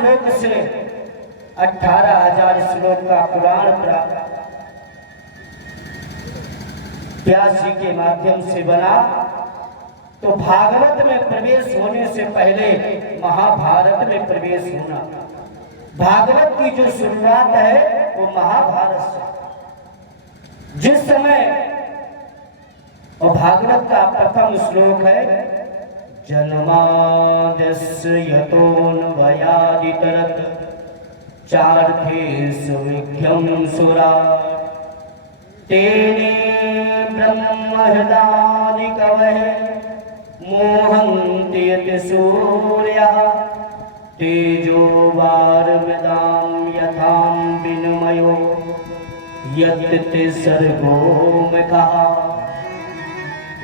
श्लोक से 18,000 श्लोक का पुराण प्राप्त व्यास जी के माध्यम से बना। तो भागवत में प्रवेश होने से पहले महाभारत में प्रवेश होना। भागवत की जो शुरुआत है वो महाभारत से। जिस समय और भागवत का प्रथम श्लोक है, जन्माद्यस्य यतोऽन्वयादितरत् चार्थेषु विघ्नं सुरा तेने ब्रह्महृदादि कवये मोहन्ति यत् सूर्यः तेजो वारिमृदां यथा विनिमयो यद्यते सर्गो मृगः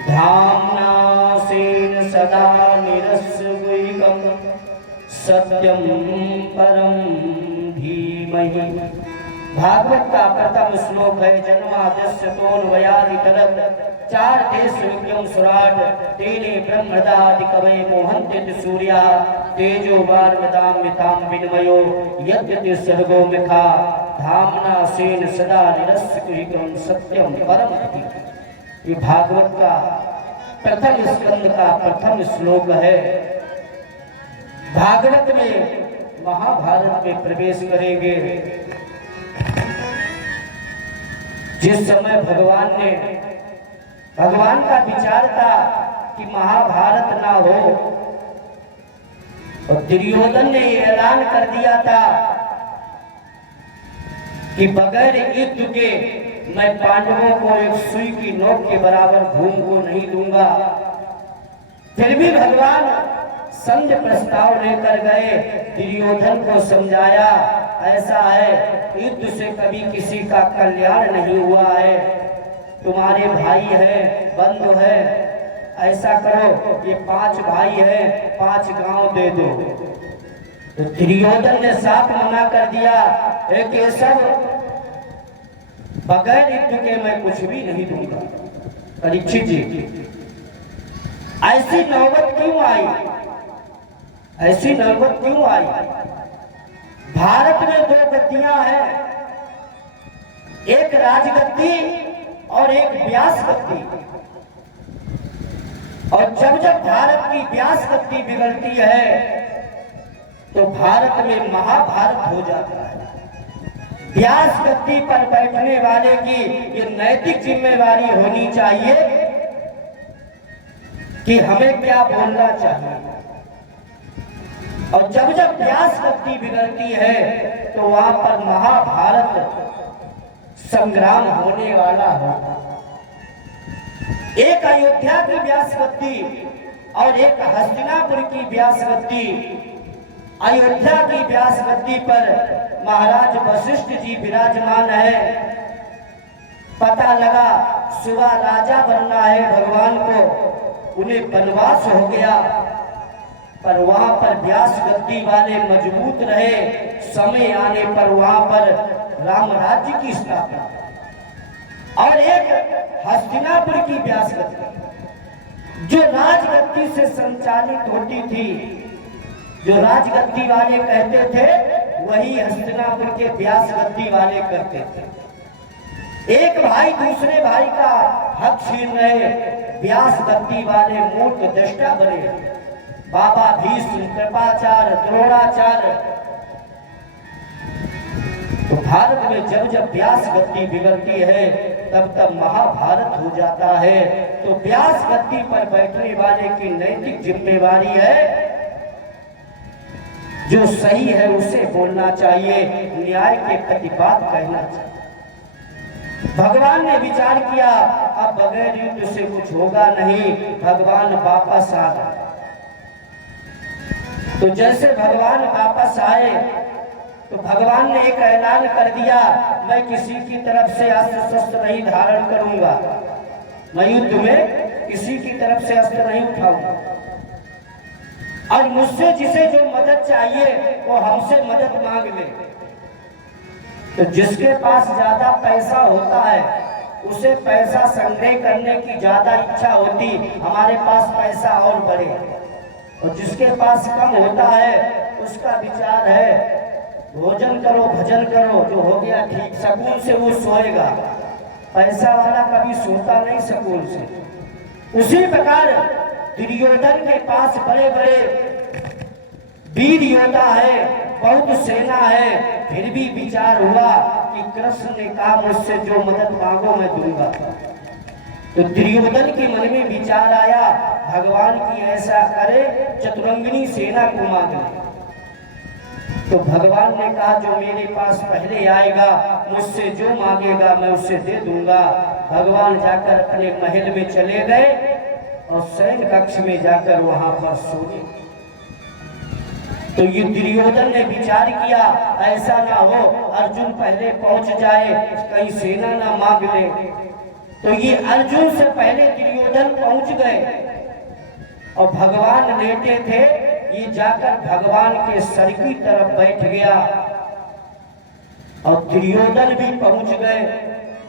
धाम्ना स्वेन सदा निरस्यगुह्यं सत्यं परं धीमहि। भागवत का प्रथम श्लोक है, जन्माद्यस्य यतोऽन्वयादितरत् चार्थेषु विघ्नं सुराट् तेने ब्रह्महृदादि कवये मोहन्ति यत् सूर्यः तेजो वारिमृदां यथा विनिमयो यद्यते सर्गो मृगः धाम्ना स्वेन सदा निरस्यगुह्यं सत्यं परं धीमहि। ये भागवत का प्रथम स्कंद का प्रथम श्लोक है। भागवत में महाभारत में प्रवेश करेंगे। जिस समय भगवान का विचार था कि महाभारत ना हो, और दुर्योधन ने ऐलान कर दिया था कि बगैर युद्ध के मैं पांडवों को एक सुई की नोक के बराबर भूमि को नहीं दूंगा। फिर भी भगवान संध प्रस्ताव लेकर गए, दुर्योधन को समझाया, ऐसा है युद्ध से कभी किसी का कल्याण नहीं हुआ है, तुम्हारे भाई है, बंधु है, ऐसा करो ये 5 भाई है, 5 गांव दे दो। तो दुर्योधन ने साफ मना कर दिया, एक ये सब बगैर युद्ध के मैं कुछ भी नहीं दूंगा। परीक्षित जी, ऐसी नौबत क्यों आई? ऐसी नौबत क्यों आई? भारत में 2 गद्दियां हैं, एक राजगद्दी और एक व्यास गद्दी। और जब जब भारत की व्यास गद्दी बिगड़ती है तो भारत में महाभारत हो जाता है। व्यास गद्दी पर बैठने वाले की ये नैतिक जिम्मेवारी होनी चाहिए कि हमें क्या बोलना चाहिए। और जब जब व्यास गद्दी बिगड़ती है तो वहां पर महाभारत संग्राम होने वाला है। एक अयोध्या की व्यास गद्दी और एक हस्तिनापुर की व्यास गद्दी। अयोध्या की व्यास गद्दी पर महाराज वशिष्ठ जी विराजमान है। पता लगा सुबह राजा बनना है भगवान को, उन्हें वनवास हो गया, पर वहां पर व्यास गद्दी वाले मजबूत रहे। समय आने पर वहां पर राम राज्य की स्थापना। और एक हस्तिनापुर की व्यास गद्दी जो राजगद्दी से संचालित होती थी, जो राजगद्दी वाले कहते थे वही हस्तिनापुर के व्यास गद्दी वाले करते थे। एक भाई दूसरे भाई का हक छीन रहे, व्यास गद्दी वाले मूर्ख दृष्टा बने। बाबा भीष्म, कृपाचार्य, द्रोणाचार्य। तो भारत में जब जब व्यास गद्दी बिगड़ती है तब तब महाभारत हो जाता है। तो व्यास गद्दी पर बैठने वाले की नैतिक जिम्मेवारी है, जो सही है उसे बोलना चाहिए, न्याय के प्रतिपाद कहना चाहिए। भगवान ने विचार किया अब बगैर युद्ध से कुछ होगा नहीं, भगवान वापस आ गए। तो जैसे भगवान वापस आए तो भगवान ने एक ऐलान कर दिया, मैं किसी की तरफ से अस्त्र शस्त्र नहीं धारण करूंगा, मैं युद्ध में किसी की तरफ से अस्त्र नहीं उठाऊंगा, और मुझसे जिसे जो मदद चाहिए वो हमसे मदद मांग ले। तो जिसके पास ज्यादा पैसा होता है उसे पैसा संग्रह करने की ज्यादा इच्छा होती, हमारे पास पैसा और बढ़े, और जिसके पास कम होता है उसका विचार है भोजन करो भजन करो, जो हो गया ठीक, सुकून से वो सोएगा। पैसा वाला कभी सोता नहीं सुकून से। उसी प्रकार दुर्योधन के पास बड़े बड़े वीर योद्धा है, बहुत सेना है, फिर भी विचार हुआ कि कृष्ण ने कहा मुझसे जो मदद मांगो मैं दूंगा। तो दुर्योधन के मन में विचार आया भगवान की ऐसा करे चतुरंगिनी सेना को मांग ले। तो भगवान ने कहा जो मेरे पास पहले आएगा मुझसे जो मांगेगा मैं उससे दे दूंगा। भगवान जाकर अपने महल में चले गए और सैन्य कक्ष में जाकर वहां पर सो गए। तो ये दुर्योधन ने विचार किया ऐसा ना हो अर्जुन पहले पहुंच जाए, कहीं सेना ना मांग ले। तो ये अर्जुन से पहले दुर्योधन पहुंच गए और भगवान लेटे थे, ये जाकर भगवान के सर की तरफ बैठ गया और दुर्योधन भी पहुंच गए।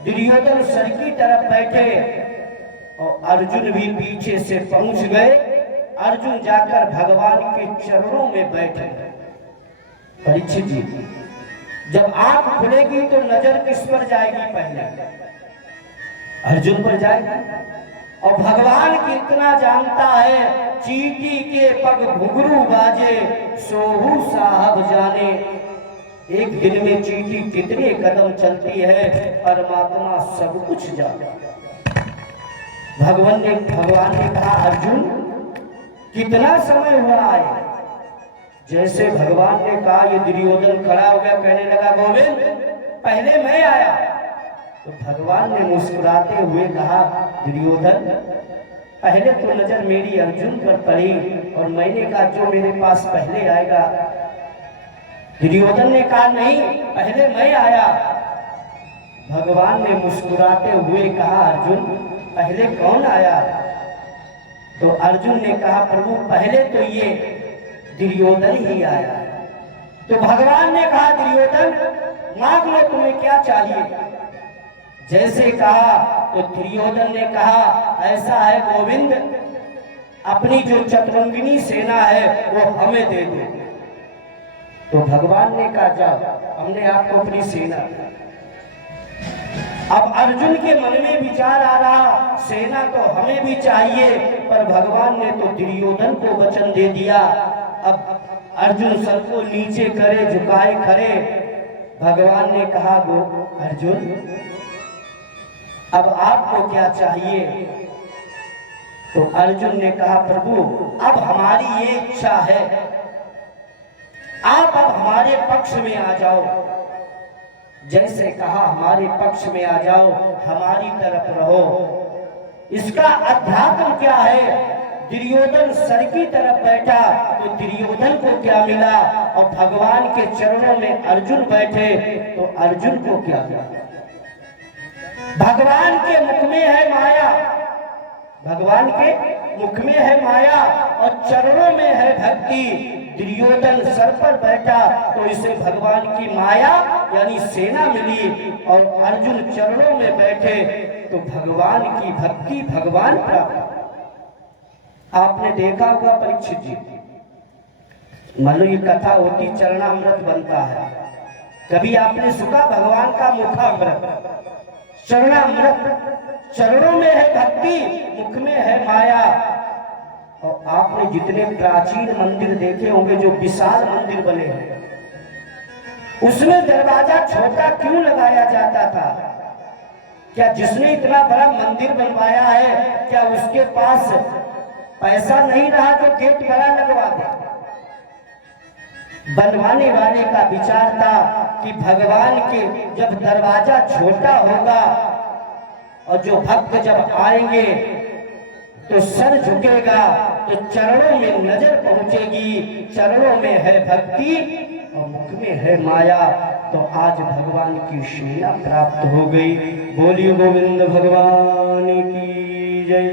दुर्योधन सर की तरफ बैठे और अर्जुन भी पीछे से पहुंच गए। अर्जुन जाकर भगवान के चरणों में बैठे। परीक्षित जी, जब आंख खुलेगी तो नजर किस पर जाएगी? पहले अर्जुन पर जाएगी। और भगवान कितना जानता है, चींटी के पग घुंघरू बाजे सोहू साहब जाने। एक दिन में चींटी कितने कदम चलती है परमात्मा सब कुछ जाने। भगवान ने कहा अर्जुन कितना समय हुआ है? जैसे भगवान ने कहा ये दुर्योधन खड़ा हो गया, कहने लगा गोविंद पहले मैं आया। तो भगवान ने मुस्कुराते हुए कहा दुर्योधन पहले तो नजर मेरी अर्जुन पर पड़ी और मैंने कहा जो मेरे पास पहले आएगा। दुर्योधन ने कहा नहीं पहले मैं आया। भगवान ने मुस्कुराते हुए कहा अर्जुन पहले कौन आया? तो अर्जुन ने कहा प्रभु पहले तो ये दुर्योधन ही आया। तो भगवान ने कहा दुर्योधन मांग लो तुम्हें क्या चाहिए। जैसे कहा तो दुर्योधन ने कहा ऐसा है गोविंद अपनी जो चतुरंगिनी सेना है वो हमें दे दो। तो भगवान ने कहा जाओ हमने आपको अपनी सेना। अब अर्जुन के मन में विचार आ रहा सेना तो हमें भी चाहिए, पर भगवान ने तो दुर्योधन को वचन दे दिया। अब अर्जुन सर को नीचे करे झुकाए खड़े। भगवान ने कहा वो अर्जुन अब आपको क्या चाहिए? तो अर्जुन ने कहा प्रभु अब हमारी ये इच्छा है आप अब हमारे पक्ष में आ जाओ। जैसे कहा हमारे पक्ष में आ जाओ हमारी तरफ रहो। इसका अध्यात्म क्या है? दुर्योधन सर की तरफ बैठा तो दुर्योधन को क्या मिला और भगवान के चरणों में अर्जुन बैठे तो अर्जुन को क्या मिला? भगवान के मुख में है माया, भगवान के मुख में है माया और चरणों में है भक्ति। दुर्योधन सर पर बैठा तो इसे भगवान की माया यानी सेना मिली और अर्जुन चरणों में बैठे तो भगवान की भक्ति भगवान प्राप्त। आपने देखा होगा परीक्षित जी, मान लो ये कथा होती चरणामृत बनता है, कभी आपने सुना भगवान का मुखामृत? चरणामृत, चरणों में है भक्ति मुख में है माया। और आपने जितने प्राचीन मंदिर देखे होंगे जो विशाल मंदिर बने हैं उसमें दरवाजा छोटा क्यों लगाया जाता था? क्या जिसने इतना बड़ा मंदिर बनवाया है क्या उसके पास पैसा नहीं रहा तो गेट बड़ा लगवा दे? बनवाने वाले का विचार था कि भगवान के जब दरवाजा छोटा होगा और जो भक्त जब आएंगे तो सर झुकेगा तो चरणों में नजर पहुंचेगी, चरणों में है भक्ति और मुख में है माया। तो आज भगवान की सेना प्राप्त हो गई। बोलिए गोविंद भगवान की जय।